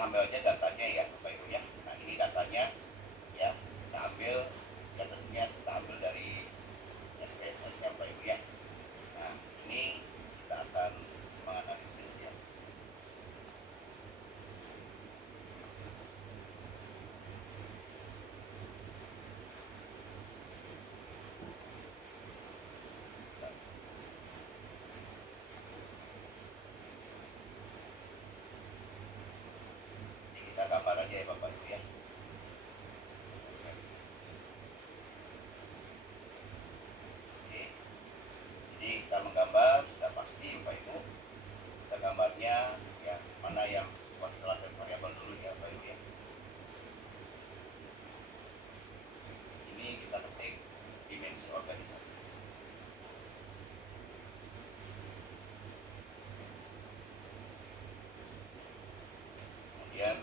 ngambil aja datanya ya Bapak Ibu ya. Nah ini datanya ya, kita ambil ya, tentunya kita ambil dari SPSS ya Bapak Ibu ya. Nah ini kita akan menganalisis ya. Jadi kita gambar aja ya Bapak Ibu ya. Oke. Jadi kita menggambar sudah pasti Bapak Ibu. Kita gambarnya ya, mana yang kuadrat dan variabel dulu ya Bapak Ibu ya. Ini kita ketik dimensi organisasi. Kemudian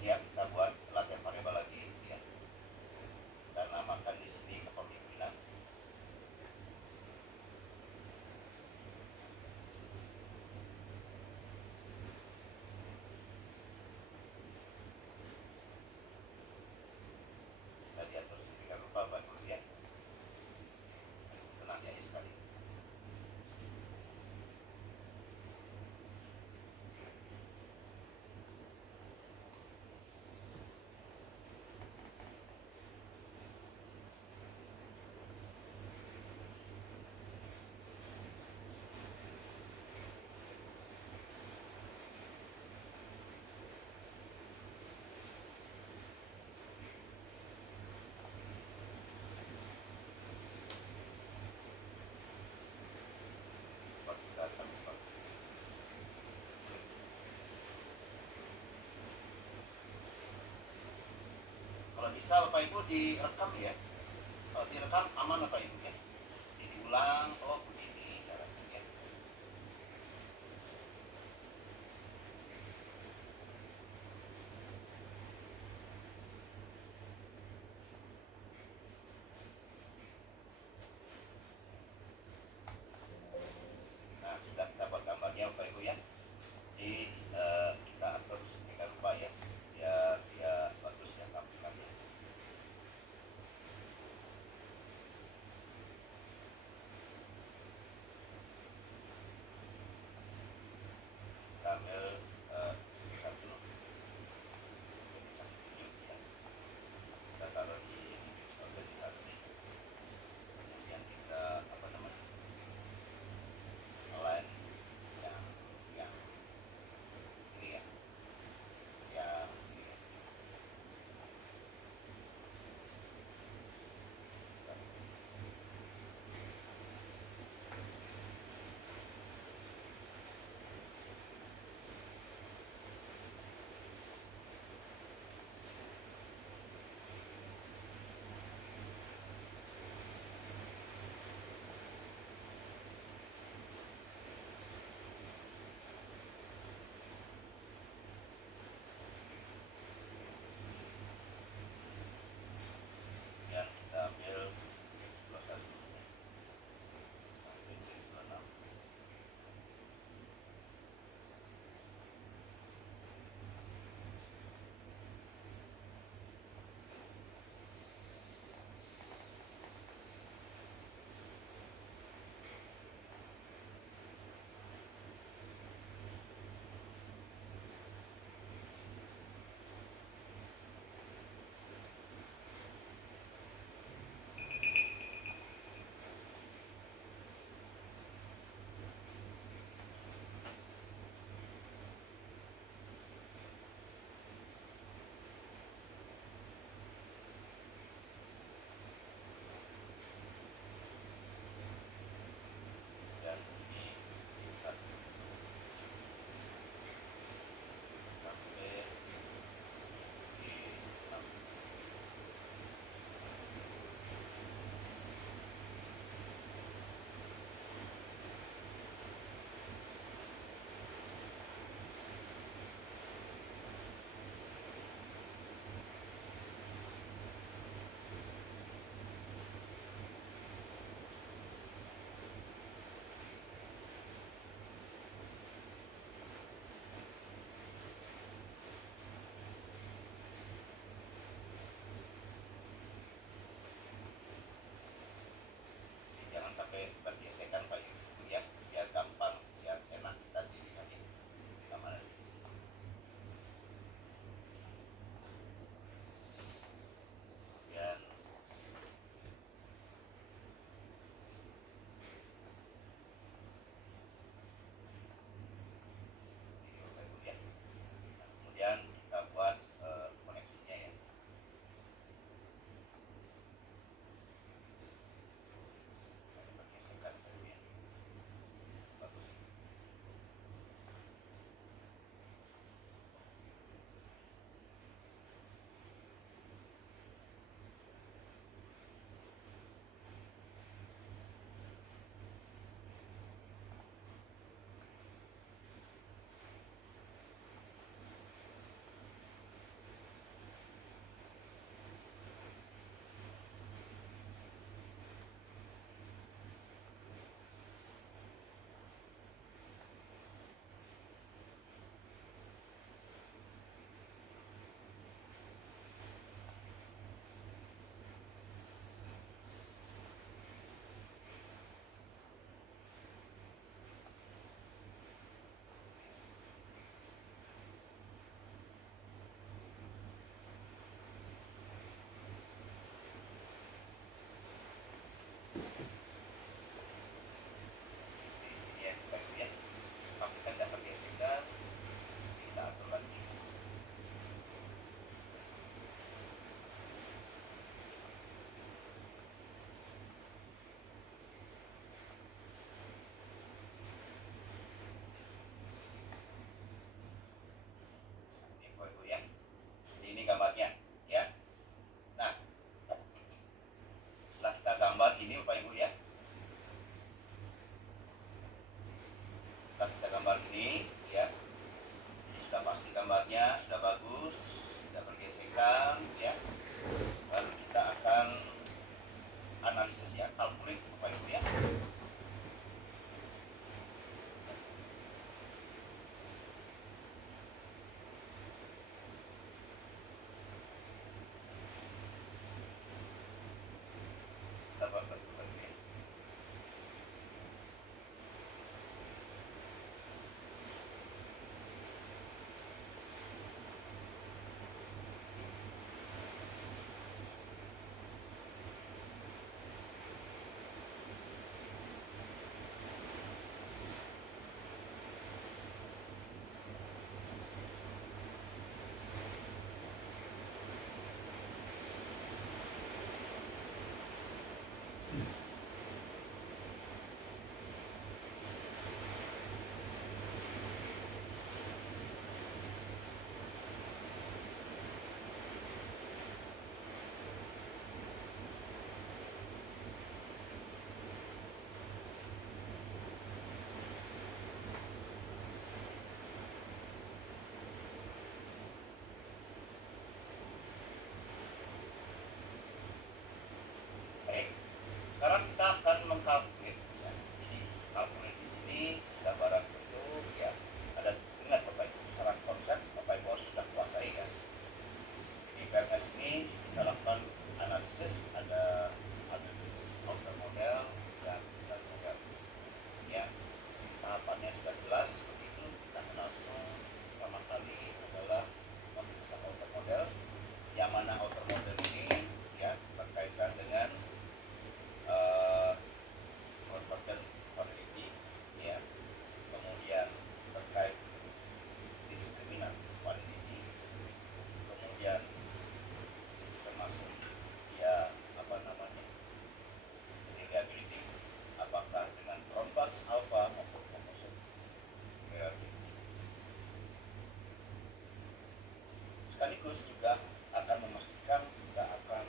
ya kita buat latihan variabel lagi ya. Kita namakan di sini kepemimpinan. Kita diatur sedemikian rupa Bapak Ibu ya. Tenang ya sekali. Kalau bisa Bapak Ibu direkam ya. Kalau direkam aman Bapak Ibu ya. Jadi diulang, oh begini caranya ya. Nah sudah kita buat gambarnya Bapak Ibu ya. Jadi kita atur sedemikian rupa ya, biar dia bagus ya tampilannya. gesekan Pak Ibu ya, biar gampang, biar enak kita dilihat ya, dalam analisis. Kemudian ini Bapak Ibu ya. Nah, kemudian kita buat koneksinya ya. Ada pergesekan Bapak Ibu ya. Bagus. Ini ya Bapak Ibu ya. Pastikan tidak pergesekan. Jadi kita atur lagi. Ini Bapak Ibu ya. Jadi ini gambarnya ya. Nah, setelah kita gambar ini Bapak Ibu ya. Setelah kita gambar ini ya. Jadi sudah pasti gambarnya, sudah bagus, sudah bergesekan ya. Lalu kita akan analisis ya, calculate Bapak Ibu ya. Bapak Ibu ya. Baik. Sekarang kita akan mengkalkulate ya. Jadi kalkulate di sini sudah barang tentu ya. Ada dengan Bapak Ibu secara konsep Bapak Ibu sudah kuasai ya. Jadi PMS ini kita lakukan analisis, ada analisis outer model dan inner model ya. Jadi tahapannya sudah jelas seperti itu. Kita akan langsung pertama kali adalah memeriksa outer model, yang mana outer model ini ya berkaitan dengan convergent validity ya, kemudian terkait discriminant validity, kemudian termasuk ya apa namanya reliability, apakah dengan Cronbach's alpha maupun composite reliability. Sekaligus juga akan memastikan kita akan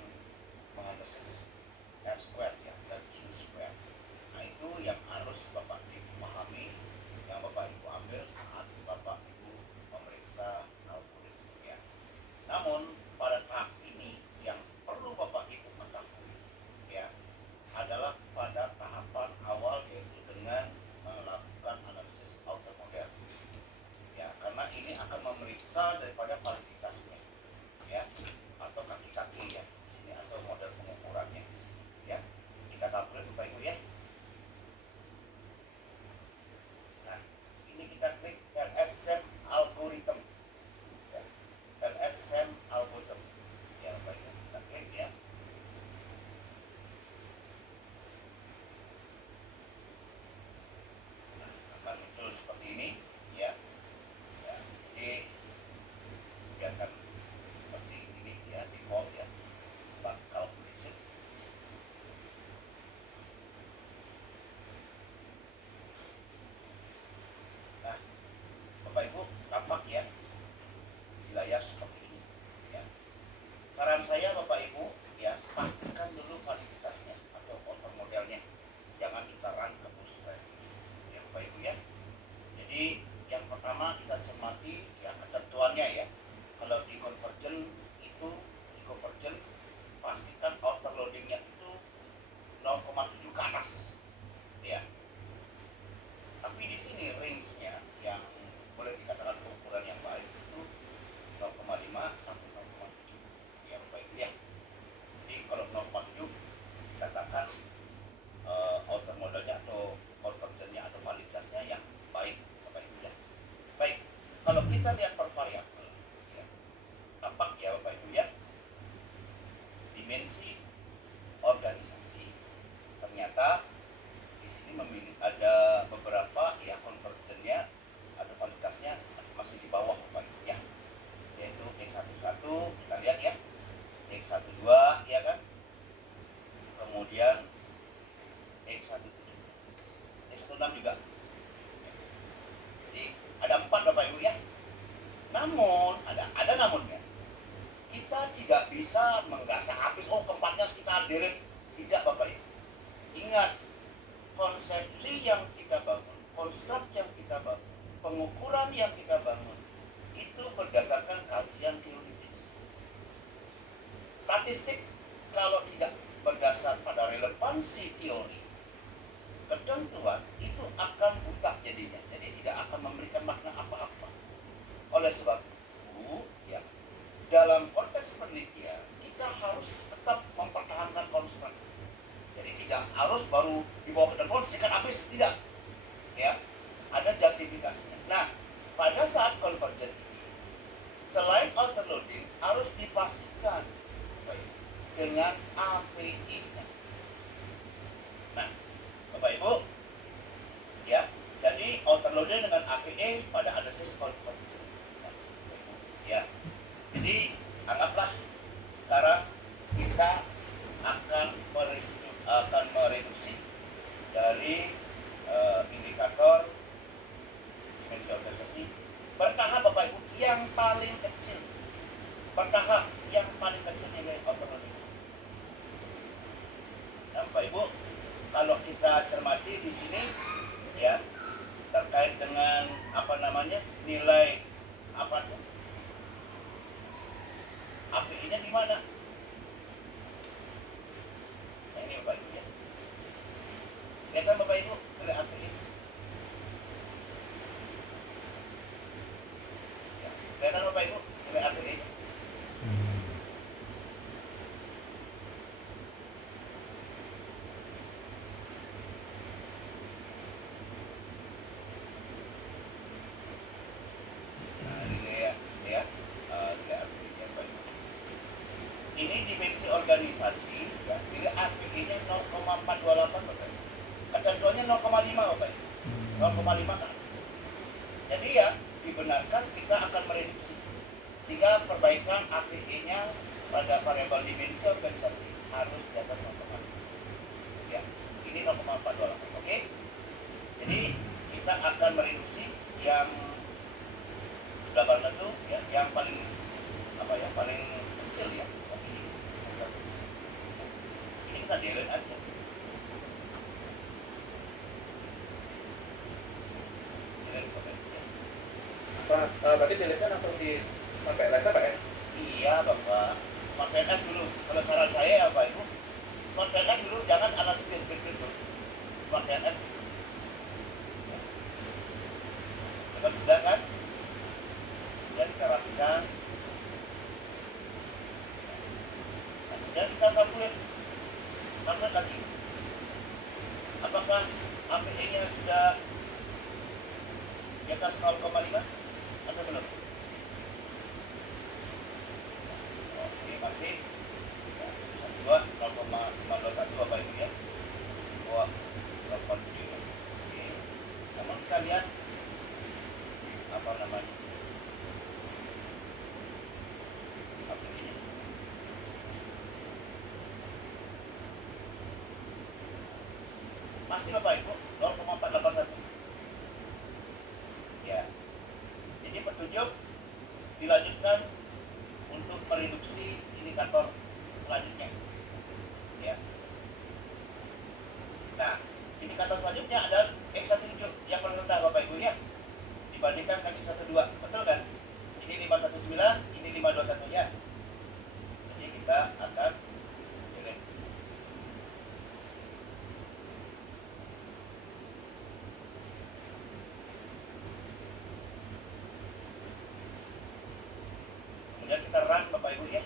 menganalisis R square ya dan Q square. Nah itu yang harus Bapak Ibu pahami, yang Bapak Ibu ambil saat Bapak Ibu memeriksa kalkulator ya. Namun pada tahap ini yang perlu Bapak Ibu ketahui ya adalah pada tahapan awal, yaitu dengan melakukan analisis outer model ya, karena ini akan memeriksa daripada validitasnya ya, atau kaki-kaki ya di sini, atau model pengukurannya di sini ya. Kita kalkulasi Bapak Ibu ya. ini, ya. Ya, jadi biarkan seperti ini ya, default ya, start calculation. Nah, Bapak Ibu tampak ya di layar seperti ini ya. Saran saya Bapak Ibu ya, pastikan dulu validitasnya atau author modelnya, jangan kita run ke bootstrap ya Bapak Ibu ya. Jadi yang pertama kita cermati ya ketentuannya ya. Kalau di Convergent itu, di Convergent pastikan author loadingnya itu 0,7 ke atas ya. Tapi di sini range-nya yang boleh dikatakan pengukuran yang baik itu 0,5 sampai 0,7 ya Bapak Ibu ya. Jadi kalau 0,7 dikatakan author modelnya atau convergentnya atau validitasnya yang baik Bapak Ibu ya. Baik, kalau kita lihat per variabel ya, tampak ya Bapak Ibu ya, dimensi organisasi ternyata di sini memilih ada beberapa ya convergentnya atau validitasnya masih di bawah Bapak Ibu ya, yaitu X11 kita lihat ya, X12 ya kan, kemudian X17, X16 juga. Jadi ada 4 Bapak Ibu ya. Namun ada namunnya. Kita tidak bisa menggasak habis keempatnya kita delete, tidak Bapak Ibu. Ingat, konsepsi yang kita bangun, konsep yang kita bangun, pengukuran yang kita bangun itu berdasarkan kajian teoritis. Statistik kalau tidak berdasar pada relevansi teori, ketentuan itu akan buta jadinya, jadi tidak akan memberikan makna apa-apa. Oleh sebab itu ya, dalam konteks penelitian kita harus tetap mempertahankan konsep. Jadi tidak harus baru dibawa ke telepon sikat habis, tidak ya, ada justifikasinya. Nah, pada saat convergent ini selain auto loading harus dipastikan dengan API-nya. Nah, Bapak Ibu ya, jadi auto-loading dengan API pada analisis convergent. Nah, Bapak Ibu ya, jadi anggaplah sekarang kita akan mereduksi dari indikator dimensi organisasi bertahap Bapak Ibu, yang paling kecil bertahap, yang paling kecil nilai auto-loading. Nah, Bapak Ibu, kalau kita cermati di sini ya, terkait dengan apa namanya, nilai apa tuh, API-nya di mana? Nah, ini Bapak Ibu ya. Lihat kan Bapak Ibu nilai API. Ya, lihat kan Bapak Ibu nilai API. Ini dimensi organisasi ya, nilai API-nya 0,428 Bapak Ibu. Ketentuannya 0,5 Bapak Ibu. 0,5 kan. Jadi ya dibenarkan kita akan mereduksi sehingga perbaikan API-nya pada variabel dimensi organisasi harus di atas 0,5. Ya, ini 0,428. Oke. Jadi kita akan mereduksi yang sudah tentu ya, yang paling apa ya, paling kecil ya. Ini kita delete aja. Delete Bapak Ibu ya. Berarti delete-nya langsung di Smart PLS Pak ya? Iya Bapak, Smart PLS dulu. Kalau saran saya ya Bapak Ibu, Smart PLS dulu, jangan analisis deskriptif dulu. Smart PLS dulu. Ya. Betul sudah kan? Ya, kita rapikan. Nah, kemudian kita calculate lagi. Apakah API-nya sudah di atas 0,5 atau belum? Oke, masih ya, 0,521 Bapak Ibu ya, masih di bawah 0,7 ya. Oke. Namun kita lihat masih Bapak Ibu 0,481. Ya. Jadi petunjuk dilanjutkan untuk mereduksi indikator selanjutnya. Ya. Nah, indikator selanjutnya adalah X17 yang paling rendah Bapak Ibu ya. Dibandingkan dengan X12, betul kan? Ini 519, ini 521 ya. Jadi kita akan delete. Kemudian kita run Bapak Ibu ya.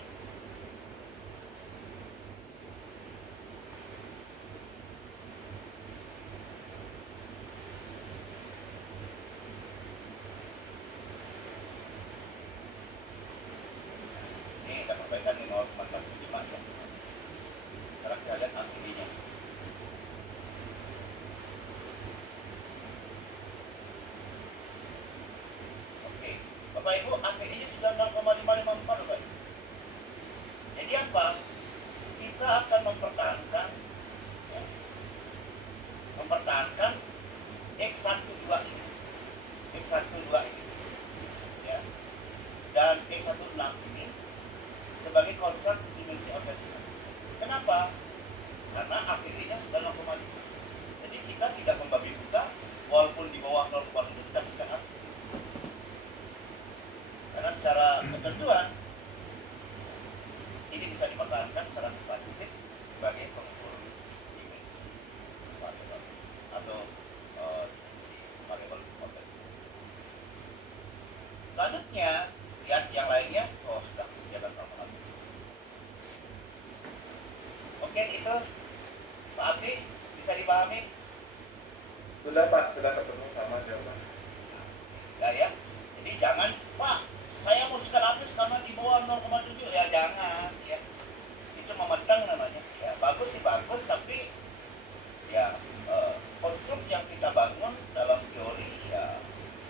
Ini ada perbaikan 0,475 ya. Sekarang kita lihat API-nya. Oke, Bapak Ibu, API-nya sudah 0,554 Bapak Ibu. Jadi apa? Kita akan mempertahankan ya, mempertahankan X12 ini. X12 ini. Ya. Dan X16 ini sebagai konstrak dimensi organisasi. Kenapa? Karena API-nya sudah 0,5. Jadi kita tidak membabi buta, walaupun di bawah 0,7 kita sikat habis. Karena secara ketentuan ini bisa dipertahankan secara statistik sebagai pengukur dimensi variabel atau dimensi variabel organisasi. Selanjutnya lihat yang lainnya, oh sudah di atas 0,7. Oke, itu Pak Abdi bisa dipahami? Sudah Pak, sudah ketemu sama jawaban. Nah ya, jadi jangan Pak, saya mau sikat habis karena di bawah 0,7 ya jangan ya. Itu memedang namanya. Ya bagus sih bagus, tapi ya konstruk yang kita bangun dalam teori ya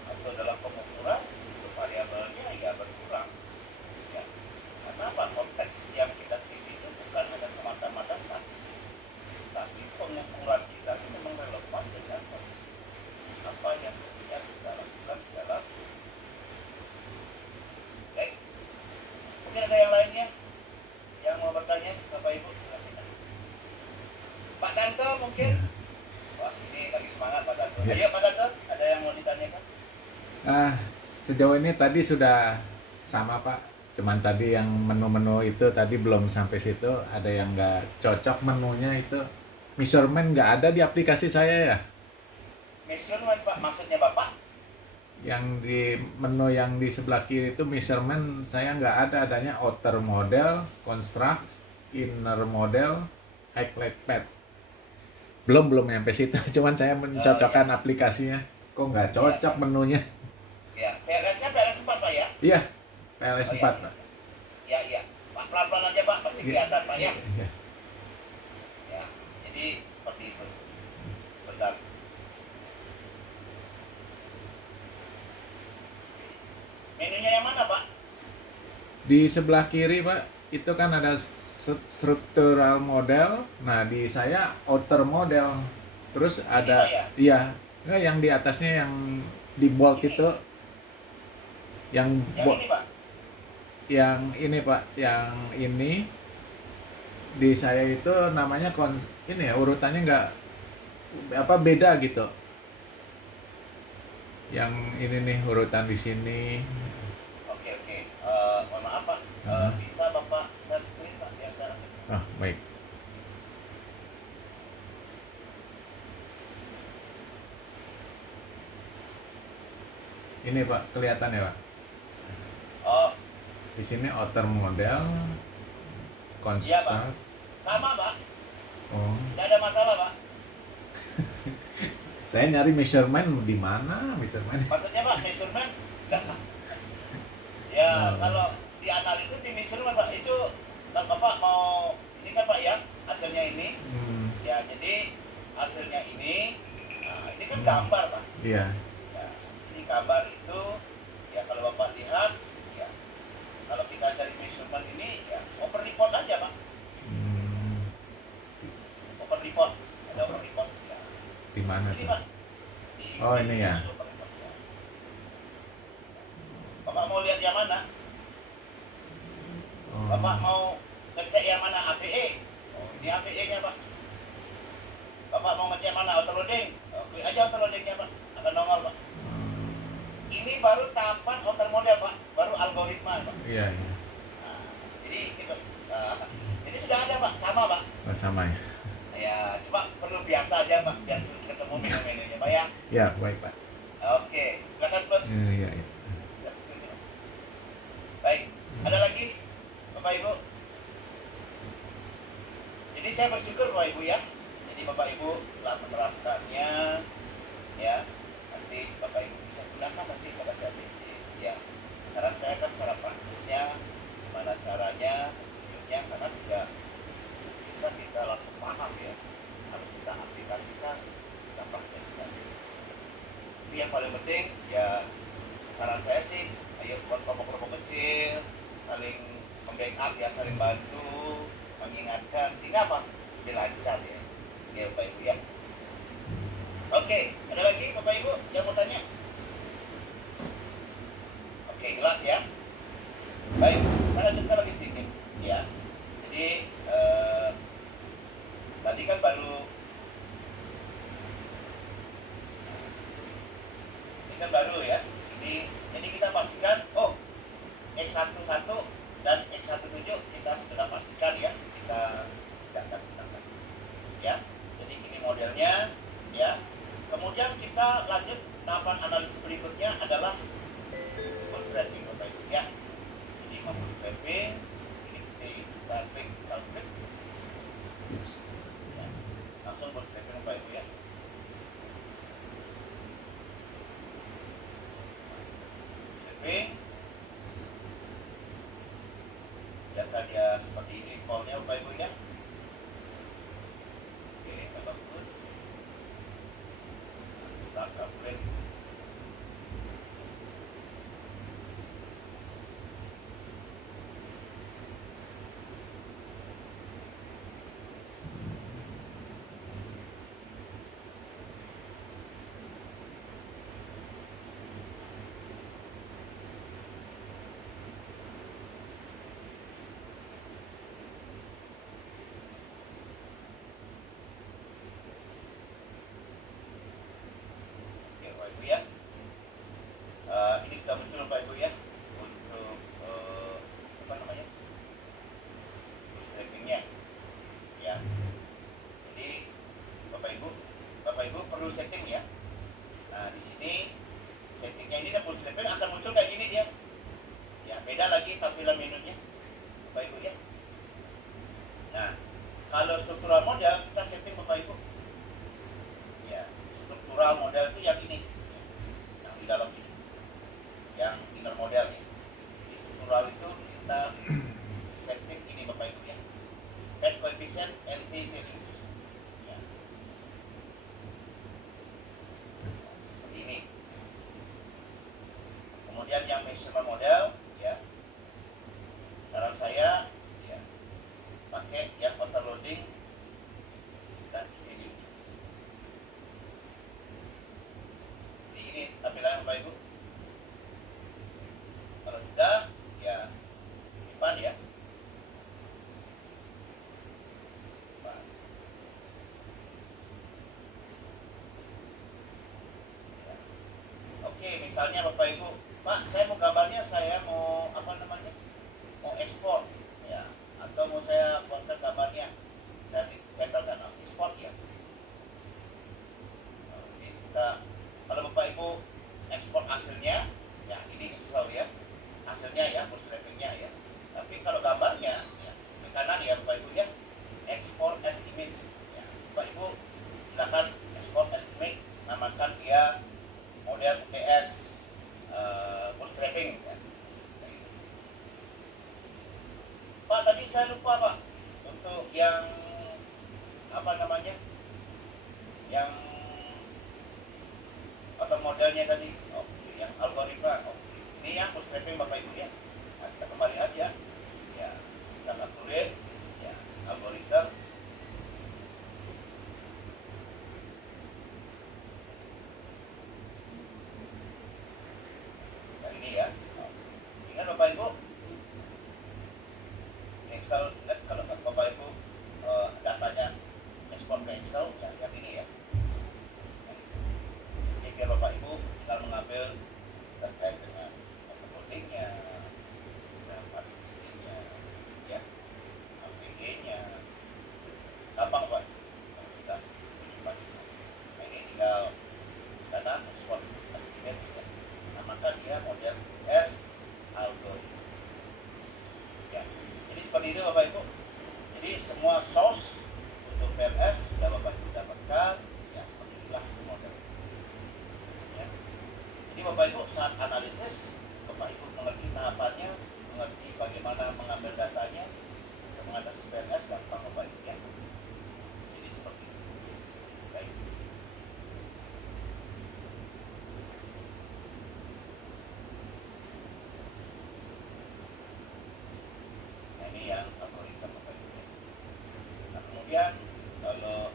atau dalam pengukuran untuk variabelnya ya berkurang. Ya. Karena apa? Konteks yang kita pilih itu bukan hanya semata-mata statistik, tapi pengukuran kita itu memang relevan dengan kondisi apa yang kita lakukan di dalam. Baik. Mungkin ada yang lainnya yang mau bertanya, Bapak Ibu silakan. Pak Danto mungkin. Wah ini lagi semangat Pak Danto. Ya. Ayo Pak Danto, ada yang mau ditanyakan? Sejauh ini tadi sudah sama Pak, cuman tadi yang menu-menu itu tadi belum sampai situ, ada yang nggak cocok menunya itu. Measurement nggak ada di aplikasi saya ya. Measurement Pak, maksudnya Bapak? Yang di menu yang di sebelah kiri itu measurement saya nggak ada, adanya outer model, construct, inner model, highlight pad. Belum nyampe situ, cuman saya mencocokkan aplikasinya. Kok nggak cocok menunya? Ya, PLS-nya PLS 4 Pak ya? Iya, PLS 4 Pak. Ya, iya. Pak pelan-pelan aja Pak, pasti kelihatan Pak ya. Iya. Ya, jadi seperti itu. Sebentar. Menunya yang mana Pak? Di sebelah kiri Pak, itu kan ada structural model. Nah, di saya outer model. Terus ada Pak, ya? iya, nggak yang di atasnya yang di bold Ini. itu yang Yang ini Pak? yang ini Pak, yang ini di saya itu namanya ini ya, urutannya nggak apa beda gitu. Yang ini nih urutan di sini. Oke. Mohon maaf Pak. Bisa Bapak share screen Pak, biar saya kasih. Baik. Ini Pak, kelihatan ya Pak? Oh, Di sini outer model, iya Pak. construct. Sama Pak. Oh, Tidak ada masalah Pak. saya nyari measurement di mana measurement? Maksudnya Pak, measurement? Ya, Oh. kalau dianalisis di measurement Pak, itu kan Bapak mau, ini kan Pak ya, hasilnya ini. Ya, jadi hasilnya ini, nah ini kan gambar Pak. Iya. Ya, ini gambar itu, ya kalau Bapak lihat, ya kalau kita cari measurement ini, ya open report aja Pak. Hmm. Open report, ada open report. Ya. mana Sini tuh? Pak. Oh, ini ya. Bapak mau lihat yang mana? Bapak Oh, mau ngecek yang mana? APE? Oh, ini APE-nya Pak. Bapak mau ngecek mana? Autoloading? Oh, klik aja autoloadingnya Pak. Akan nongol Pak. Ini baru tahapan outer model Pak. Baru algoritma Pak. iya iya. Nah, jadi gitu. Ini sudah ada Pak. Sama Pak. Oh, sama ya. Ya, cuma perlu biasa aja Pak. Biar ketemu menu-menunya Pak ya. Ya, baik Pak. Oke. Silakan plus. Iya iya. Baik. Ada lagi Bapak Ibu? Jadi saya bersyukur Bapak Ibu ya. Jadi Bapak Ibu telah menerapkannya ya. Nanti Bapak Ibu bisa gunakan nanti pada saat bisnis ya. Sekarang saya akan secara praktisnya gimana caranya, petunjuknya karena tidak bisa kita langsung paham ya. Harus kita aplikasikan, kita praktekkan. Tapi yang paling penting ya saran saya sih ayo buat kelompok-kelompok kecil, saling membackup ya, saling bantu, mengingatkan sehingga apa? Lebih lancar ya. Oke Bapak Ibu ya. Oke, ada lagi Bapak Ibu yang mau tanya? Oke, jelas ya. Baik, saya lanjutkan lagi sedikit ya. Jadi tadi kan baru ini kan baru ya. Jadi kita pastikan X11 dan X17 kita sudah pastikan ya. Kita akan gunakan. Ya. Jadi ini modelnya ya. Kemudian kita lanjut tahapan analisis berikutnya adalah bootstrapping Bapak Ibu ya. Jadi bootstrapping ini kita klik calculate ya. Langsung bootstrapping Bapak Ibu ya. Bootstrapping data dia seperti ini defaultnya Bapak Ibu ya. Oke, bagus. Start calculate. Oke, Bapak Ibu ya. Ini sudah muncul Bapak Ibu ya untuk apa namanya? Bootstrappingnya ya. Jadi Bapak Ibu perlu setting ya. Nah, di sini settingnya ini dan bootstrapping akan muncul kayak gini dia. Ya, beda lagi tampilan menunya Bapak Ibu ya. Nah, kalau struktural model kita setting Bapak Ibu. Ya, struktural model itu yang ini. Yang di dalam ini. Yang inner model ya. Jadi struktural itu kita setting ini Bapak Ibu ya. Head coefficient NT values. Ya. Seperti ini. Kemudian yang measurement model ya. Saran saya ya pakai yang autoloading dan ini. Jadi ini tampilan Bapak Ibu. Kalau sudah ya simpan ya. Simpan. Ya. Oke, misalnya Bapak Ibu, Pak, saya mau gambarnya, saya mau apa namanya? Mau ekspor ya, atau mau saya buatkan gambarnya, saya tempelkan ekspor ya. Jadi kita kalau Bapak Ibu ekspor hasilnya, ya ini Excel ya, hasilnya ya, bootstrappingnya ya. Tapi kalau gambarnya, ya, di kanan ya Bapak Ibu ya, export as image. Ya, Bapak Ibu silakan export as image, namakan dia model UTS bootstrapping. Ya. Kayak gitu. Pak, tadi saya lupa Pak untuk yang apa namanya, yang atau modelnya tadi, yang algoritma. Ini yang bootstrapping Bapak Ibu ya. Nah, kita kembali aja ya, kita calculate ya algoritma. ya model UTS algoritma. Ya, jadi seperti itu Bapak Ibu. Jadi semua source untuk PLS sudah Bapak Ibu dapatkan, ya seperti inilah semua model. Ya. Jadi Bapak Ibu saat analisis, Bapak Ibu mengerti tahapannya, mengerti bagaimana mengambil datanya, dan mengatasi PLS gampang Bapak Ibu ya. Jadi seperti itu. Baik. Nah, ini yang algoritma Bapak Ibu ya. Nah, kemudian kalau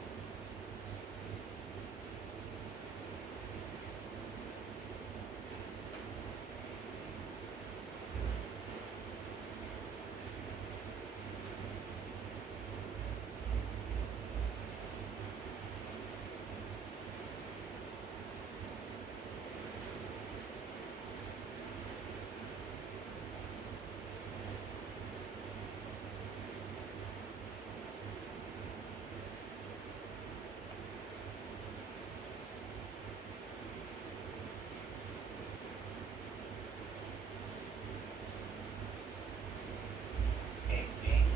ini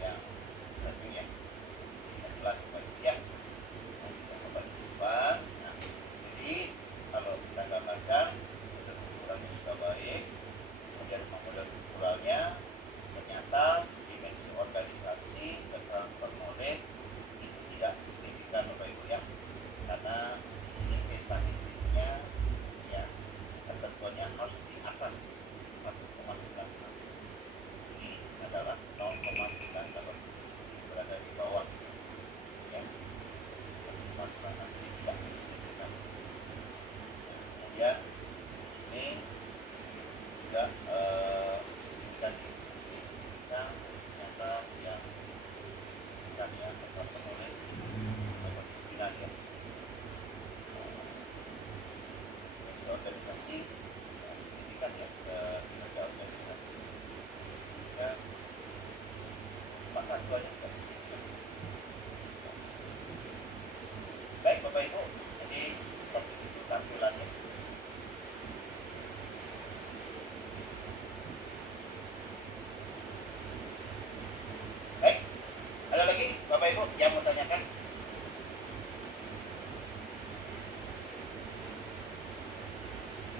yang setting ya, sudah jelas Bapak Ibu ya. Nah, kita kembali simpan. Nah, jadi kalau kita gambarkan model ukurannya sudah baik, kemudian model strukturalnya, ternyata dimensi organisasi dan transfer knowledge itu tidak signifikan Bapak Ibu ya, karena di sini statistiknya ya ketentuannya harus di atas 1,96. Ini adalah 0,98, ini berada di bawah ya 1,96, ini tidak signifikan. Kemudian di sini juga signifikan, ini signifikan ternyata yang signifikan ya atas oleh kepemimpinan ya. Dimensi organisasi ya, signifikan ya ke kinerja organisasi, signifikan cuma satu aja tidak signifikan. Baik Bapak Ibu, jadi seperti itu tampilannya. Baik, ada lagi Bapak Ibu yang mau tanyakan?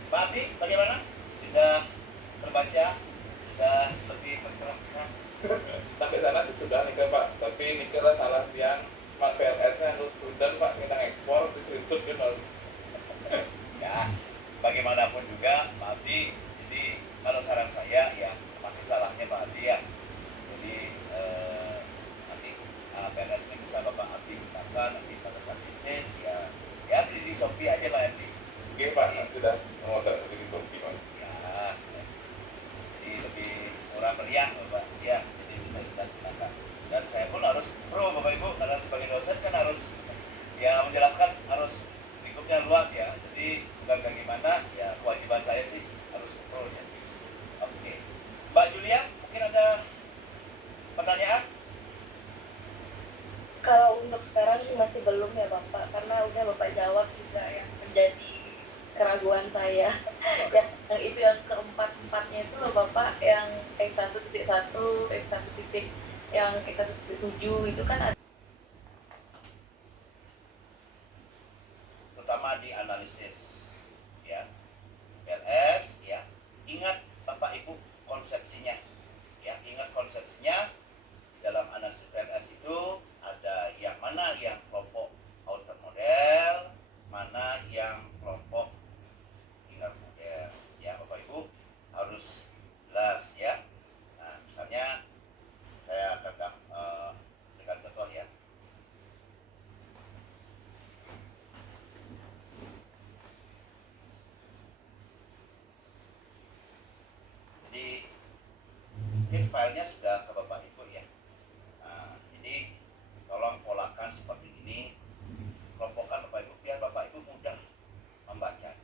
Pak Abdi, bagaimana? Sudah terbaca? Sudah lebih tercerahkan? Sampai sana sih sudah nih Pak, tapi ini kira salah yang smart PLS-nya harus sudah Pak, sedang ekspor di screenshot gitu. Ya, bagaimanapun juga Pak Abdi, jadi kalau saran saya ya masih salahnya Pak Abdi ya. Jadi nanti PLS ini bisa Bapak Abdi gunakan nanti pada saat bisnis ya, ya beli di Shopee aja Pak Abdi. Oke Pak, sudah mau dari Shopee Pak. Ya, jadi lebih murah meriah Bapak ya, jadi bisa kita gunakan. Dan saya pun harus pro Bapak Ibu, karena sebagai dosen kan harus ya menjelaskan, harus lingkupnya luas ya. Jadi bukan bagaimana ya, kewajiban saya sih harus pro ya. Oke, Mbak Julia mungkin ada pertanyaan? Kalau untuk sekarang sih masih belum ya Bapak, karena udah Bapak jawab juga yang menjadi keraguan saya. yang itu yang keempat-empatnya itu loh Bapak, yang X1.1, yang X1.7 itu kan ada. Terutama di analisis ya PLS ya, ingat Bapak Ibu konsepsinya ya, ingat konsepsinya. Dalam analisis PLS itu ada yang mana yang kelompok outer model, mana yang kelompok inner model ya Bapak Ibu, harus jelas ya. Nah, misalnya saya akan berikan contoh ya. Jadi mungkin filenya sudah ke Bapak Ibu ya. Nah, jadi tolong polakan seperti ini, kelompokkan Bapak Ibu biar Bapak Ibu mudah membacanya.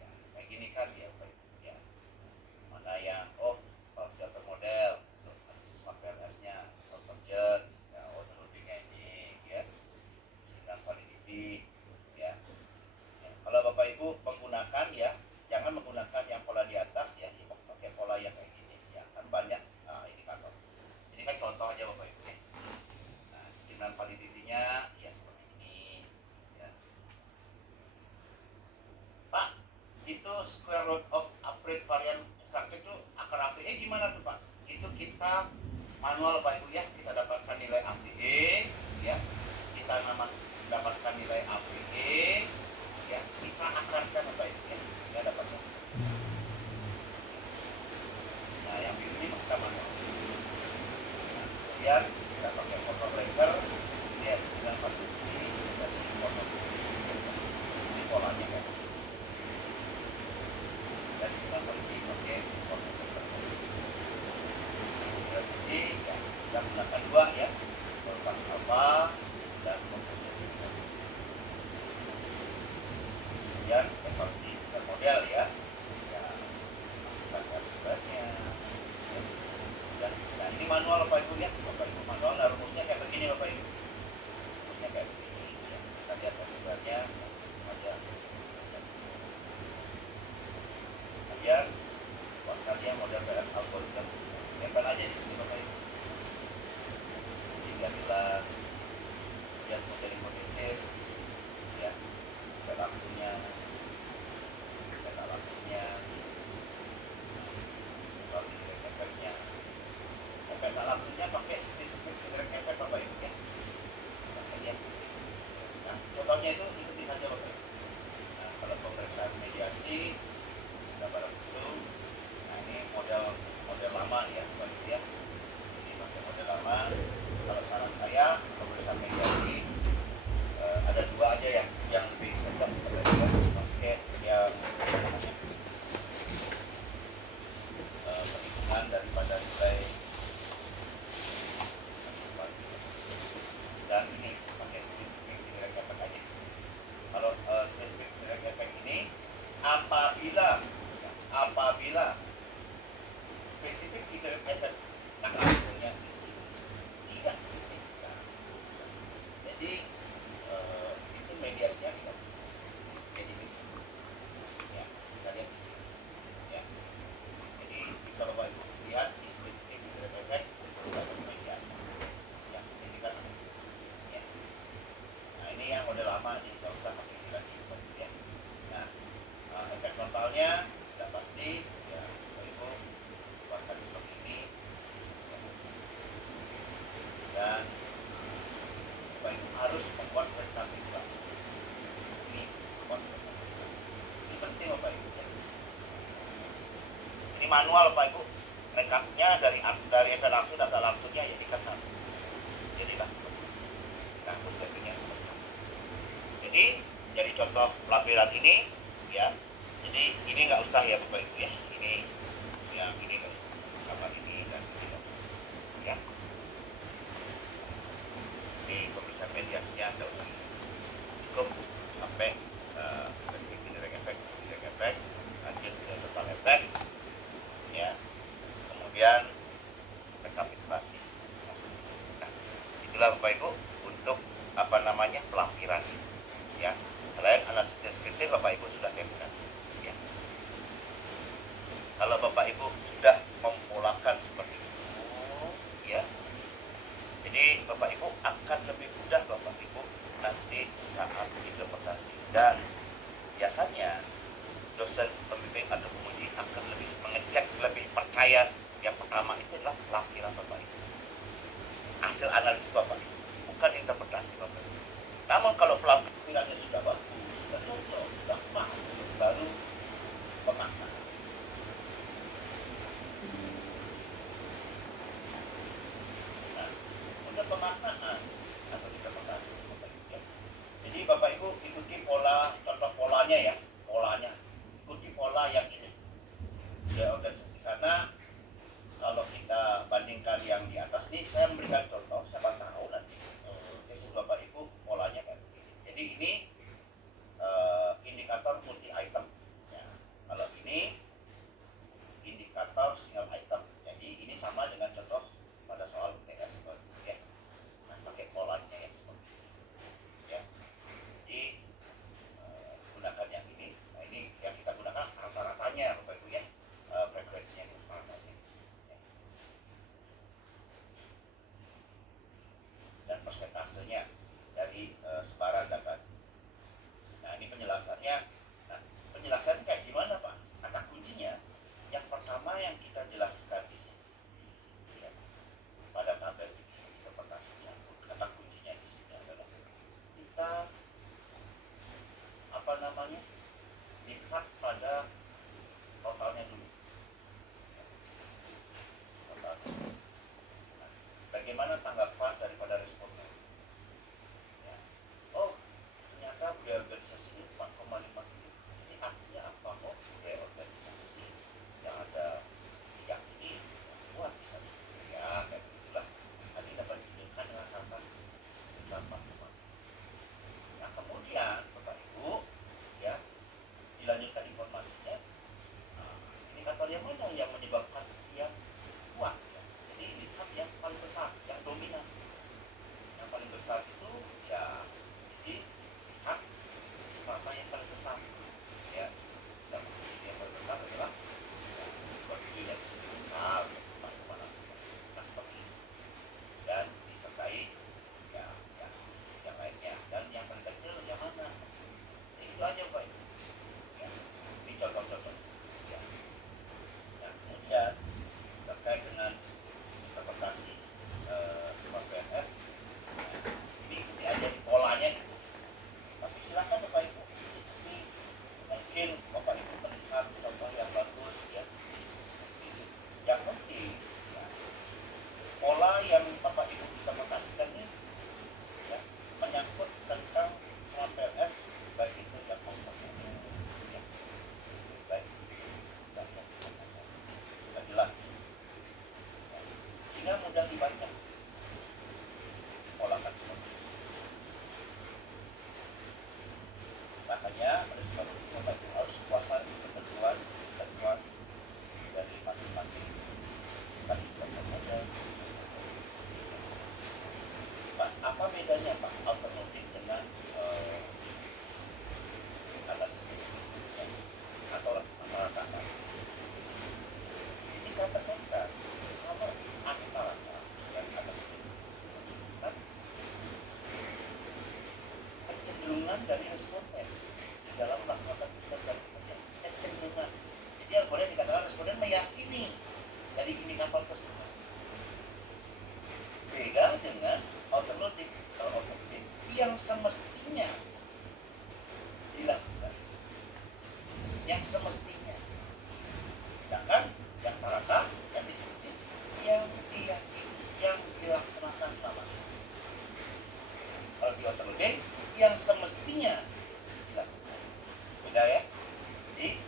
Ya, kayak gini kan ya Bapak Ibu ya. Mana yang filter model, analisis PLS-nya, convergent, ya, overloading-nya ini ya, signal validity ya. Ya, kalau Bapak Ibu menggunakan ya, jangan menggunakan yang pola square root of average varian extracted itu akar APE gimana tuh Pak? Itu kita manual Pak Ibu ya, kita dapatkan nilai APE ya, kita dapatkan nilai APE ya, kita akarkan Pak Ibu ya, sehingga dapatnya seperti itu. Nah yang biru ini kita manual. Nah, kemudian kita pakai photo breaker, ini harus kita pakai ini versi photo breaker. Ini polanya kan. Dan kita pakai photo breaker. Jadi ya, kita gunakan dua ya, lepas alpha dan komposit. Kemudian evaluasi model ya, masukkan garis-garisnya. Dan nah ini manual Bapak Ibu ya, Bapak Ibu manual. Nah rumusnya kayak begini Bapak Ibu. Rumusnya kayak begini. Ya. Kita lihat garis-garisnya, sengaja. Kemudian buatkan dia model PS algorithm. Tempel aja di sini Bapak Ibu. Hingga jelas. Kemudian model hipotesis, ya, data langsungnya, lalu direct efeknya. Efek tak langsungnya pakai spesifik direct efek Bapak Ibu ya. Pakai yang spesifik. Nah, contohnya itu ikuti saja Bapak Ibu. Nah, kalau pemeriksaan mediasi sudah barang itu. Nah, ini model lama ya Bapak Ibu ya. Ini pakai model lama. Kalau saran saya pemeriksaan mediasi ada dua aja yang lebih cocok Bapak Ibu ya. Pakai yang perhitungan daripada nilai dan ini pakai spesifik direct effect aja. Kalau spesifik direct effect ini apabila spesifik direct effect tak langsungnya di sini tidak signifikan, jadi itu mediasinya tidak signifikan. Jadi ya, kita lihat di sini ya. Jadi bisa Bapak Ibu lihat di spesifik direct effect untuk mediasi yang signifikan ya. Nah ini yang model lama nih, nggak usah pakai ini lagi Bapak Ibu ya. Nah efek totalnya tidak pasti ya Bapak Ibu buatkan seperti ini ya. Dan Bapak Ibu harus membuat rekapitulasi. Ini membuat rekapitulasi. Ini penting Bapak Ibu ya. Ini manual Bapak Ibu. Rekapnya dari efek langsung, data langsungnya ya ikat satu. Jadilah seperti itu. Nah konsepnya seperti itu. Jadi dari contoh lampiran ini ya. Jadi ini nggak usah ya Bapak Ibu ya. Ini nggak usah. Gambar ini dan ini nggak usah. Ya. Ini pemeriksaan mediasinya nggak usah. Cukup sampai spesifik direct effect, lanjut ke total effect, ya. Kemudian rekapitulasi. Nah, itulah Bapak Ibu untuk pelampiran, ya. Selain analisis deskriptif Bapak Ibu sudah temukan, ya. Kalau Bapak Ibu sudah mempolakan seperti itu, ya. Jadi Bapak Ibu akan lebih mudah Bapak Ibu nanti saat interpretasi, dan biasanya dosen pembimbing atau penguji akan lebih mengecek, lebih percaya. Yang pertama itu adalah lampiran Bapak Ibu, hasil analisis Bapak Ibu, bukan interpretasi Bapak Ibu. Namun kalau pelampirannya sudah bagus, sudah cocok, sudah pas, baru pemaknaan. Nah, untuk pemaknaan atau interpretasi Bapak Ibu ya. Jadi Bapak Ibu ikuti pola, contoh polanya ya, ikuti pola yang ini budaya organisasi. Karena kalau kita bandingkan yang di atas ini, saya memberikan contoh, siapa tahu nanti tesis Bapak Ibu polanya kan begini. Jadi ini indikator multi item ya. Kalau ini indikator single item. Jadi ini sama dengan contoh pada soal UTS ya. Nah, pakai polanya yang seperti ini ya. Jadi gunakan yang ini. Nah, ini yang kita gunakan rata-ratanya Bapak Ibu ya. Frekuensinya ini rata-ratanya ya. Dan persentasenya dari sebaran data. Nah ini penjelasannya. Nah penjelasannya kayak gimana Pak? yang mana yang menyebabkan dia kuat ya. Jadi lihat yang paling besar, yang dominan. Yang paling besar itu ya, jadi lihat apa yang paling besar ya. Sudah pasti yang paling besar adalah ya, sebab itu yang disebut besar ya, mana. Nah seperti itu. Dan disertai ya, ya yang lainnya. Dan yang paling kecil yang mana? Ya, itu aja Pak. Ya, ini contoh-contoh. Ya. Nah kemudian terkait dengan interpretasi smart PNS, ini ikuti aja di polanya gitu. Tapi silakan Bapak Ibu ikuti. Mungkin Bapak Ibu melihat contoh yang bagus ya. Yang penting ya, pola yang Bapak Ibu interpretasikan ini ya, menyangkut tentang smart PNS, baik itu yang mempermudah ya, baik itu yang mempermudah. Sudah jelas di sini. Ya. Sehingga mudah dibaca, dipolakan seperti itu. Makanya pada sebab itu Bapak Ibu harus kuasai ketentuan dari masing-masing tadi model. Pak, apa bedanya Pak alternatif dengan analisis ya, atau rata-rata? Ini saya tekankan kalau rata-rata dan analisis menunjukkan kecenderungan dari responden di dalam melaksanakan tugas dan pekerjaan. Kecenderungan. Jadi yang boleh dikatakan responden meyakini dari indikator tersebut. Beda dengan autoloading. Kalau autoloading yang semestinya dilakukan, yang semestinya. Sedangkan yang rata yang diskusi yang diyakini, yang dilaksanakan selama ini. Kalau di autoloading yang semestinya dilakukan. Beda ya. Jadi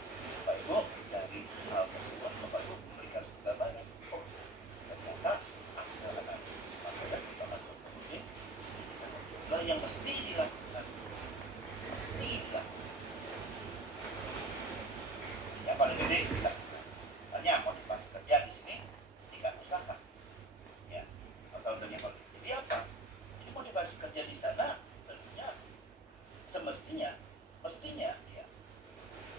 Bapak Ibu dari hal tersebut Bapak Ibu memberikan suatu gambaran. Oh, ternyata hasil analisis materi di dalam autoloading itulah yang mesti dilakukan. Mesti dilakukan. Yang paling gede dilakukan. Hanya motivasi kerja di sini tingkat usaha. Ya, atau yang paling. Jadi apa? Jadi motivasi kerja di sana tentunya mestinya ya,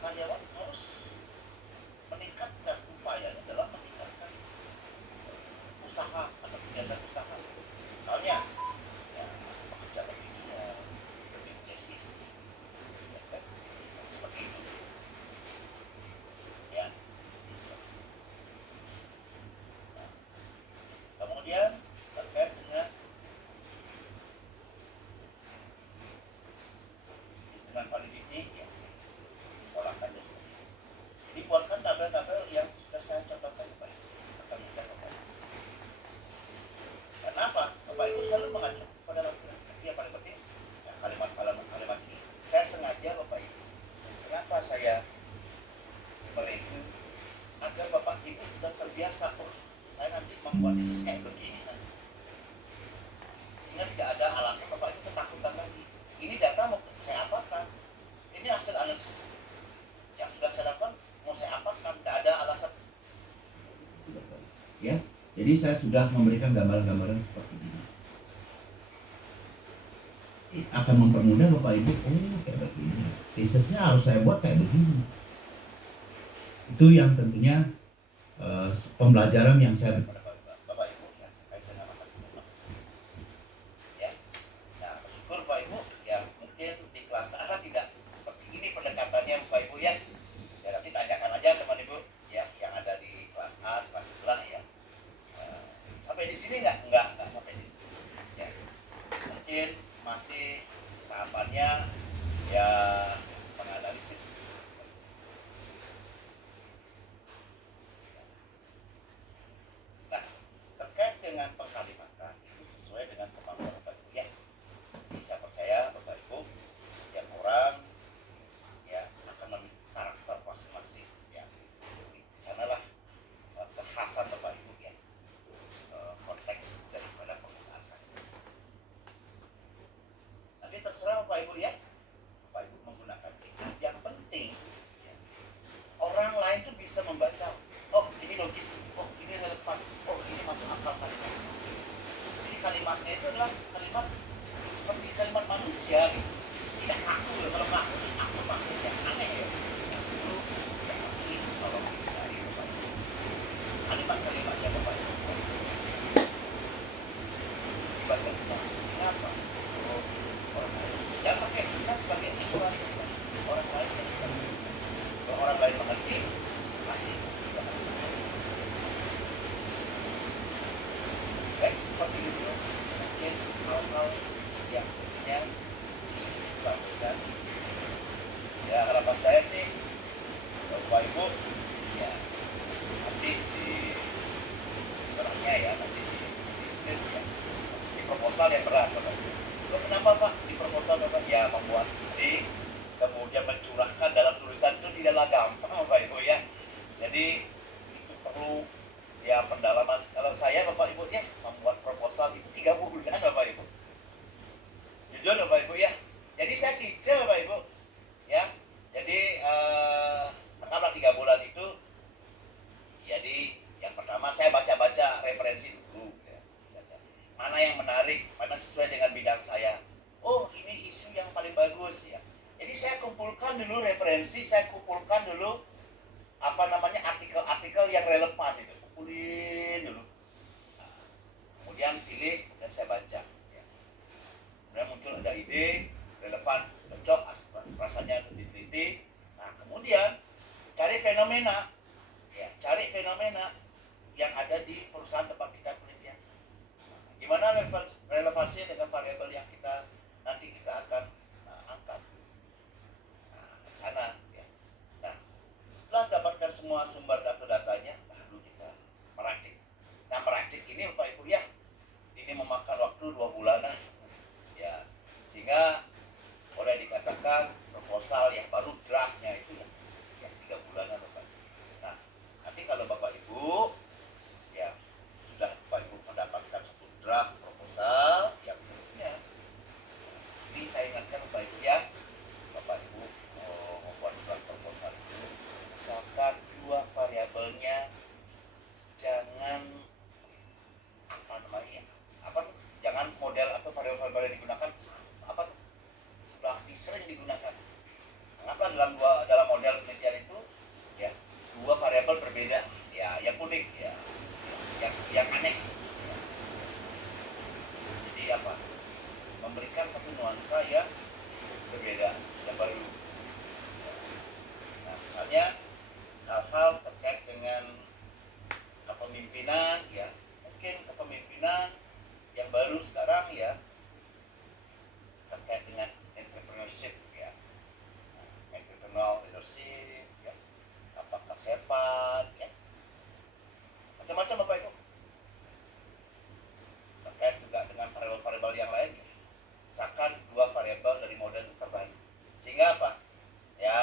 karyawan harus meningkatkan upayanya dalam meningkatkan usaha atau kegiatan usaha. Misalnya ya, bekerja lebih giat, lebih presisi ya kan? Seperti itu ya. Nah, kemudian terkait dengan dengan validity ya, polakannya sendiri. Jadi buatkan tabel-tabel yang sudah saya contohkan Bapak Ibu, akan mudah Bapak Ibu. Kenapa? Bapak Ibu selalu mengacu pada latihan. Yang paling penting ya, kalimat ini saya sengaja Bapak Ibu. Kenapa saya mereview agar Bapak Ibu sudah terbiasa, oh saya nanti membuat bisnis kayak begini nanti. Sehingga tidak ada alasan Bapak Ibu ketakutan lagi. Ini data mau saya apakan? Ini hasil analisis yang sudah saya lakukan mau saya apakan? Tidak ada alasan. Ya, jadi saya sudah memberikan gambaran-gambaran seperti ini. Akan mempermudah Bapak Ibu. Oh, kayak begini. Tesisnya harus saya buat kayak begini. Itu yang tentunya pembelajaran yang saya berikan kepada Bapak Ibu ya, terkait dengan ya. Nah, bersyukur Bapak Ibu ya, mungkin di kelas A tidak seperti ini pendekatannya Bapak Ibu ya. Ya nanti tanyakan aja teman Ibu ya yang ada di kelas A, di kelas sebelah ya. Sampai di sini enggak sampai di sini. Ya. Mungkin masih tahapannya ya menganalisis. Nah, terkait dengan pengkalimatan itu sesuai dengan kemampuan Bapak Ibu ya. Jadi saya percaya Bapak Ibu setiap orang ya akan memiliki karakter masing-masing ya. Di sanalah kekhasan Bapak Ibu ya, konteks daripada penggunaan kata. Nanti terserah Bapak Ibu ya, Bapak Ibu menggunakan itu. Yang penting ya, orang lain tuh bisa membaca ya gitu. Tidak kaku ya, kalau kaku ini aku maksudnya aneh ya. Yang dulu sudah pasti tolong dihindari Bapak Ibu. Kalimat-kalimat yang Bapak Ibu dibaca kita sehingga apa? Oh, orang lain dan pakai kita sebagai ukuran kita. Orang lain yang sebagai kita. Kalau orang lain mengerti, pasti kita akan mengerti. Baik, seperti itu mungkin hal-hal yang tentunya bisa saya sampaikan. Ya harapan saya sih Bapak Ibu ya nanti di beratnya ya nanti di ISIS ya di proposal yang berat Bapak Ibu. Loh, kenapa Pak di proposal Bapak? Ya membuat ide kemudian mencurahkan dalam tulisan itu tidaklah gampang Bapak Ibu ya. Jadi itu perlu ya pendalaman. Kalau saya Bapak Ibu ya membuat proposal itu 3 bulan Bapak Ibu. Jujur Bapak Ibu ya. Jadi saya cicil Bapak Ibu ya. Jadi pertama 3 bulan itu jadi yang pertama saya baca-baca referensi dulu ya. Mana yang menarik, mana sesuai dengan bidang saya. Oh, ini isu yang paling bagus ya. Jadi saya kumpulkan dulu referensi, saya kumpulkan dulu artikel-artikel yang relevan itu. Kumpulin dulu. Nah, kemudian pilih dan saya baca ya. Kemudian muncul ada ide relevan, cocok rasanya untuk diteliti. Nah, kemudian cari fenomena ya, cari fenomena yang ada di perusahaan tempat kita penelitian. Nah, gimana relevansinya dengan variabel yang nanti kita akan angkat. Nah, di sana ya. Nah, setelah dapatkan semua sumber datanya, baru kita meracik. Nah, meracik ini Bapak Ibu ya, ini memakan waktu 2 bulanan. Ya, sehingga boleh dikatakan proposal ya baru draftnya itu ya 3 bulanan Bapak Ibu. Nah, nanti kalau Bapak Ibu ya sudah Bapak Ibu mendapatkan satu draft proposal yang tentunya ini saya ingatkan Bapak Ibu ya, Bapak Ibu membuat draft proposal itu misalkan 2 variabelnya jangan jangan model atau variabel yang digunakan sudah sering digunakan. Anggaplah dalam model penelitian itu ya 2 variabel berbeda ya, yang unik ya, yang aneh ya. Jadi memberikan satu nuansa yang berbeda, yang baru ya. Nah, misalnya hal-hal terkait dengan kepemimpinan ya, mungkin kepemimpinan yang baru sekarang ya terkait dengan entrepreneurship ya, entrepreneurial leadership ya, apakah sepat ya, macam-macam Bapak Ibu, terkait juga dengan variabel-variabel yang lain ya. Misalkan 2 variabel dari model itu terbaru, sehingga apa ya,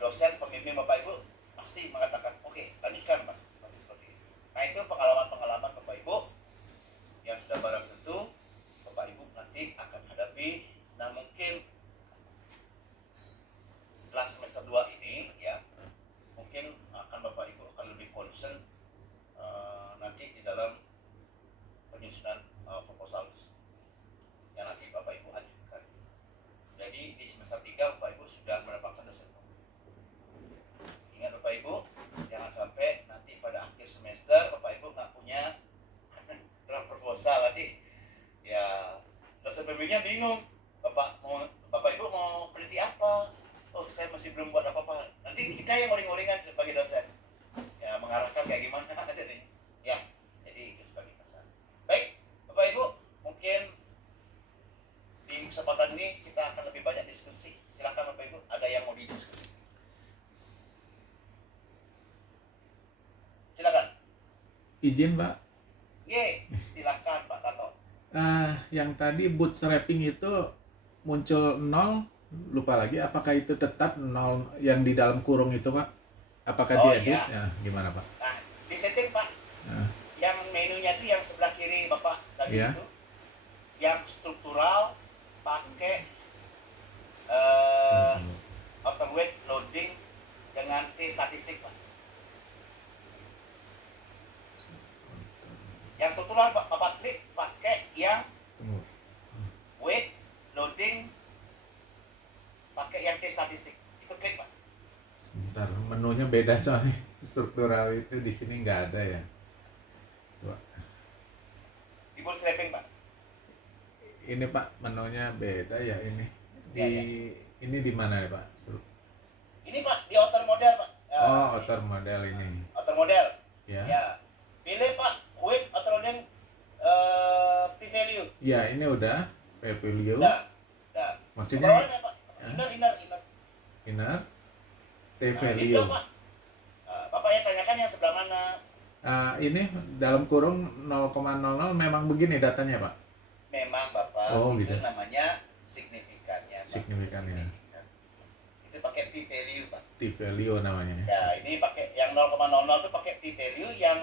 dosen pembimbing Bapak Ibu pasti mengatakan oke, lanjutkan Pak, pasti seperti itu. Nah, itu pengalaman-pengalaman Bapak Ibu yang sudah barang tentu Bapak Ibu nanti akan hadapi. Nah, mungkin setelah semester 2 ini ya, mungkin Bapak Ibu akan lebih concern nanti di dalam penyusunan proposal yang nanti Bapak Ibu ajukan. Jadi di semester 3 Bapak Ibu sudah mendapatkan dosen. Ingat Bapak Ibu, jangan sampai nanti pada akhir semester Bapak Ibu nggak punya draft proposal nanti ya, dosen pembimbingnya bingung, Bapak Ibu mau peneliti apa? Oh, saya masih belum buat apa-apa. Nanti kita yang ngoring-ngoringan sebagai dosen ya, mengarahkan kayak gimana jadi ya. Jadi itu sebagai pesan. Baik Bapak Ibu, mungkin di kesempatan ini kita akan lebih banyak diskusi. Silakan Bapak Ibu, ada yang mau didiskusi? Silakan. Izin Pak. Silakan Pak Tato. Yang tadi bootstrapping itu muncul 0, lupa lagi, apakah itu tetap 0 yang di dalam kurung itu Pak? Apakah diedit? Iya. Ya, gimana Pak? Nah, disetting Pak. Nah, Yang menunya itu yang sebelah kiri Bapak tadi Iya. itu, yang struktural pakai auto weight loading dengan T statistik Pak. Yang struktural Bapak klik pakai yang tunggu. weight menunya beda soalnya struktural itu di sini nggak ada ya. Tuh, Di bootstrapping Pak. ini Pak menunya beda ya ini. Di Ya, ya. ini di mana ya Pak? Ini Pak di outer model Pak. Oh, outer model ini. Outer model. Ya. Ya. Pilih Pak, width outer model p-value. Ya, ini udah P-value. Udah. Maksudnya Bawahnya Pak. ya. Inner. Inner Ini T-value. tuh, Pak. Bapak yang tanyakan yang sebelah mana? Ini dalam kurung 0,00 memang begini datanya Pak. Memang Bapak, Oh, itu gitu. namanya signifikannya Pak. Signifikannya. Signifikan. Itu pakai p-value Pak. T-value namanya. Ya, ini pakai yang 0,00 itu pakai p-value yang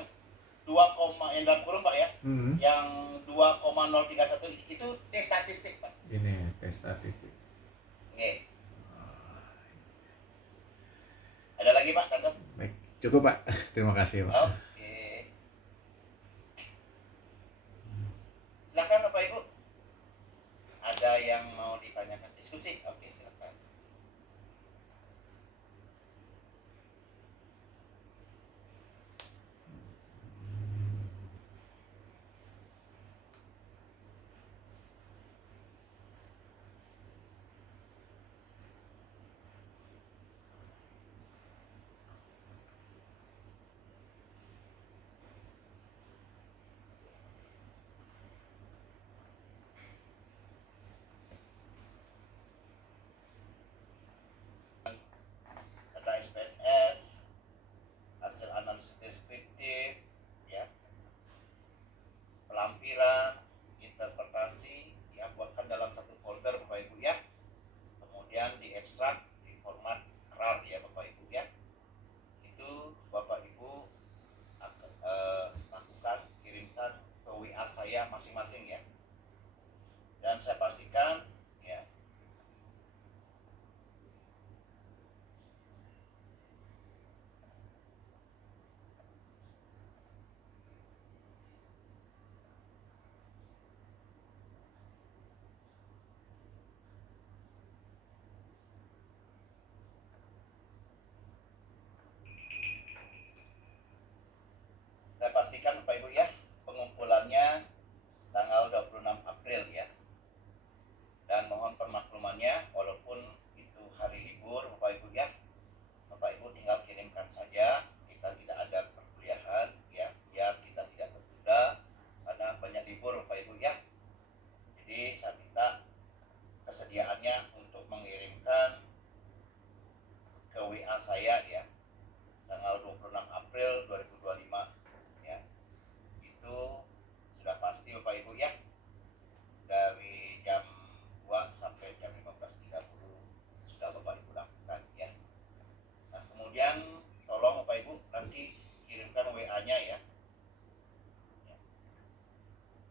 2, yang dalam kurung Pak ya. Hmm. Yang 2,031 itu T statistik Pak. Ini tes statistik. Oke. Ada lagi Pak, Tante? Baik, cukup Pak. Terima kasih Pak. Oke. Silakan Bapak Ibu. Ada yang mau ditanyakan? Diskusi? Oke, silakan. Data SPSS, hasil analisis deskriptif, ya, pelampiran, interpretasi, ya, buatkan dalam satu folder Bapak Ibu ya. Kemudian diekstrak di format RAR ya Bapak Ibu ya. Itu Bapak Ibu lakukan, kirimkan ke WA saya masing-masing ya. Dan saya pastikan ya, saya pastikan Bapak Ibu ya, pengumpulannya tanggal 26 April ya. Dan mohon permaklumannya, walaupun itu hari libur Bapak Ibu ya, Bapak Ibu tinggal kirimkan saja. Kita tidak ada perkuliahan ya, biar kita tidak tertunda karena banyak libur Bapak Ibu ya. Jadi saya minta kesediaannya untuk mengirimkan ke WA saya ya, tanggal 26 April 2025 ya. Itu sudah pasti Bapak Ibu ya, dari jam 2 sampai jam 15.30 sudah Bapak Ibu lakukan ya. Nah, kemudian tolong Bapak Ibu nanti kirimkan WA-nya ya.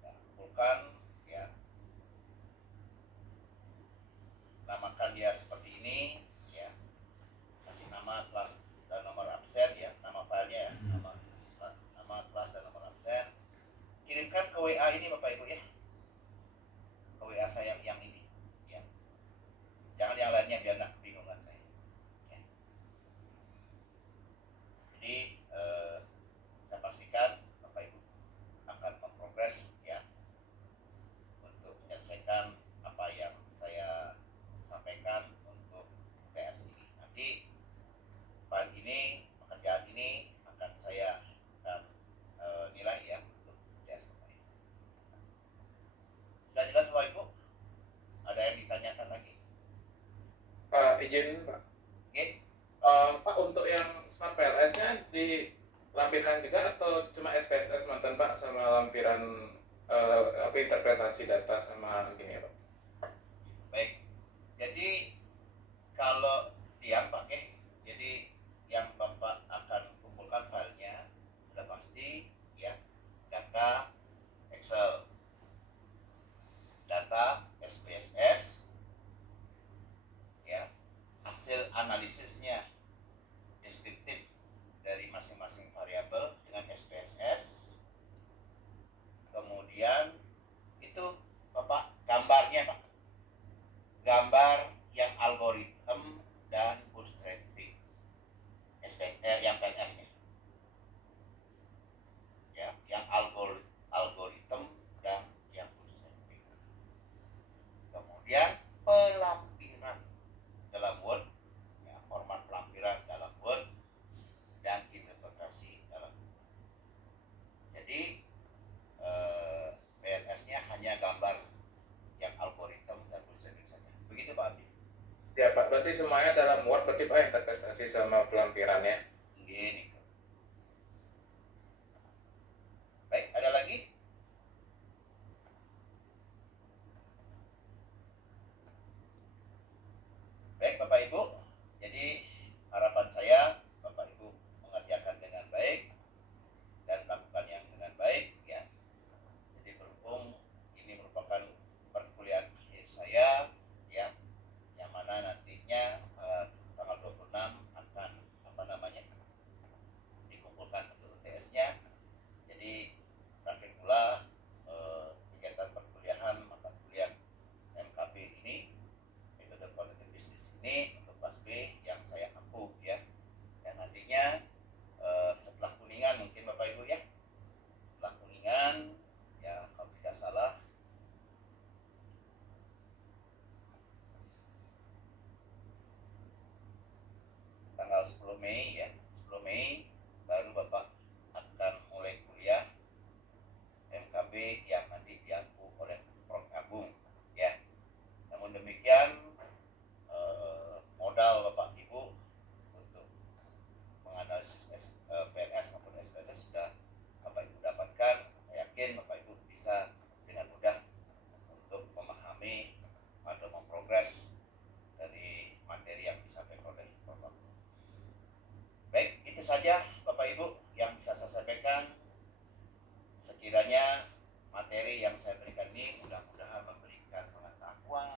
Nah, kumpulkan ya. Namakan dia seperti ini ya. Kasih nama, kelas dan nomor absen ya, nama filenya ya, nama kelas dan nomor absen. Kirimkan ke WA ini Bapak Ibu ya. Ke WA saya yang ini ya. Jangan yang lainnya biar tidak kebingungan saya ya. Jadi saya pastikan Bapak Ibu akan memprogres ya untuk menyelesaikan apa yang saya sampaikan untuk TS ini. Nanti file ini, pekerjaan ini akan saya nilai ya untuk TS Bapak Ibu. Sudah jelas Bapak Ibu? Ada yang ditanyakan lagi? Pak, izin Pak. Oke? Pak, untuk yang Smart PLS-nya dilampirkan juga atau cuma SPSS mantan Pak sama lampiran interpretasi data sama gini ya Pak? Baik. Jadi kalau tiang pakai, jadi yang Bapak akan kumpulkan filenya sudah pasti ya, data Excel, data SPSS ya, hasil analisisnya deskriptif dari masing-masing variabel dengan SPSS. Kemudian itu Bapak gambarnya Pak, gambar yang algoritma dan bootstrapping SPSS tadi semuanya dalam Word berarti Pak interpretasi sama pelampirannya. Gini. Baik, ada lagi? Baik Bapak Ibu, jadi harapan saya Bapak Ibu mengerjakan dengan baik dan lakukan yang dengan baik ya. Jadi berhubung ini merupakan perkuliahan akhir saya ya, yang mana nantinya tanggal 26 akan dikumpulkan untuk UTS-nya. Jadi terakhir pula kegiatan perkuliahan mata kuliah MKB ini, metode qualitative business ini untuk kelas B yang saya ampuh ya. Dan nantinya setelah Kuningan mungkin Bapak Ibu ya, setelah Kuningan ya kalau tidak salah tanggal 10 Mei ya, 10 Mei baru Bapak akan mulai kuliah MKB yang nanti diampu oleh Prof. Agung ya. Namun demikian modal Bapak Ibu untuk menganalisis PNS maupun SPSS sudah Bapak Ibu dapatkan. Saya yakin Bapak Ibu bisa dengan mudah untuk memahami atau memprogres dari materi yang disampaikan oleh Bapak. Baik, itu saja Bapak Ibu yang bisa saya sampaikan. Sekiranya materi yang saya berikan ini mudah-mudahan memberikan pengetahuan,